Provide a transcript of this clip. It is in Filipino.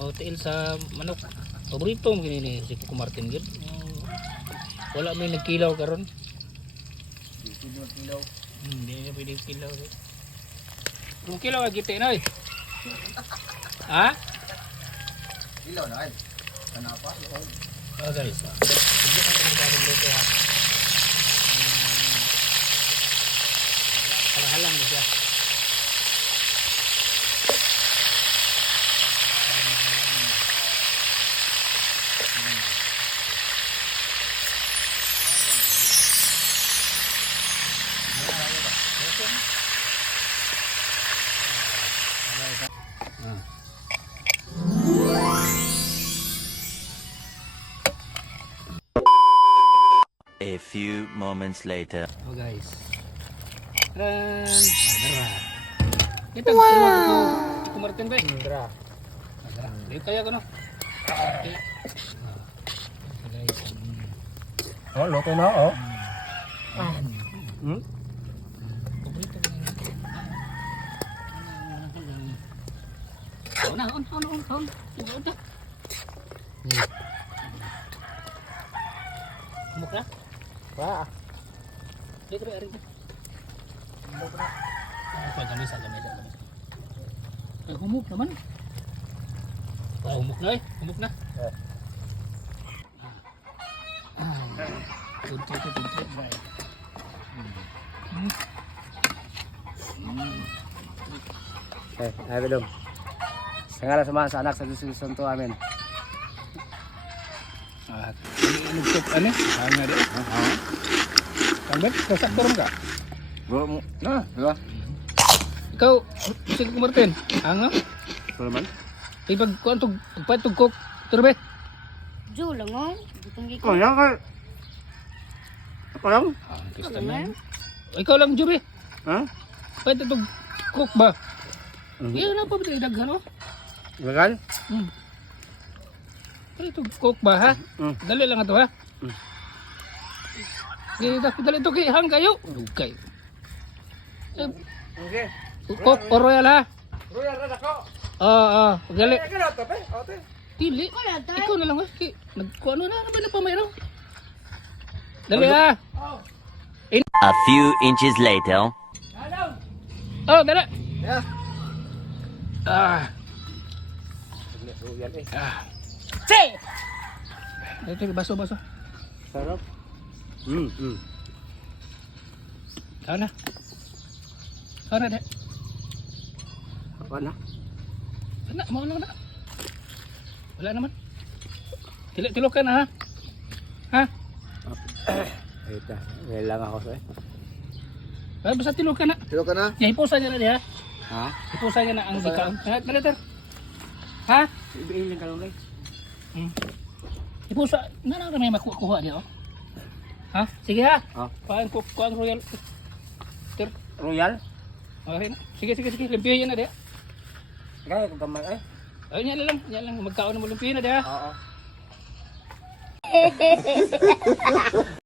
O tiil sa manok. Paborito mo gini si Kuko Martin gid. Wala may nagkilaw karon. Hindi kilaw. Hindi na pwede kilaw. Kung kilaw ay giti na eh. Ha? Kilaw na ay. Kanapa? Oh guys. Hindi ka nagkakaroon dito ha. Halang na siya. A few moments later. Oh guys. Kita wow. Kuko Martin ba? Dra. Dito kaya ko no. Guys. Oh, loto na oh. Paborito ko na. On. Kumuk na? Wah. Dito ba rin? Gamisa. Humuk naman. Humuk na eh. Humuk na. Tuntut. Ay belum. Sangala sa anak sa susun to amin. Ano tuk ano? Hanga deh. Tambet, kasak turun ka? Bro, nah, diba? Ikaw, si Kuko Martin. Hanga? Sulman. Ipag kuan tug pagpatugkok. Turbe. Jo lang oh. Butong giko. Oh, yang kay. Ako lang? Kista na. Ikaw lang Jubi. Ha? Pwede tug cook ba? Iya na pa ba daghan oh? Legal? Pwede tug cook ba ha? Dali lang ato ha. Dali to kay hang kayo. Dugay. Okay. Cook o royal ha? Royal ra ako. Oo, gali. Kaya to pe, ote. Dili. Ikaw na lang ha. Nagkuano na naman na pamayro. Dali ha. A few inches later. Oh, dali. Ya. Royal eh. Si! Ito, baso. Sarap. Kau na. Dek. Apa na? Mau na. Wala naman. Tilokan na ha. Ha? Ito, lang ako sa. Basta tilokan na. Tilokan na? Ya, ipusan niya na diha. Ha? Ipusan niya na ang dikaon. Dali, ter. Ha? Ibiin lang kalong Ipusa. Na may makukuha diha oh. Ha? Sige ha. Kuang royal. Ter. Royal? Okay na. Sige. Limpihin na diha. Kaya kung gamay eh. Ay, yan lang. Magkaon na mo limpihin na diha. Oo.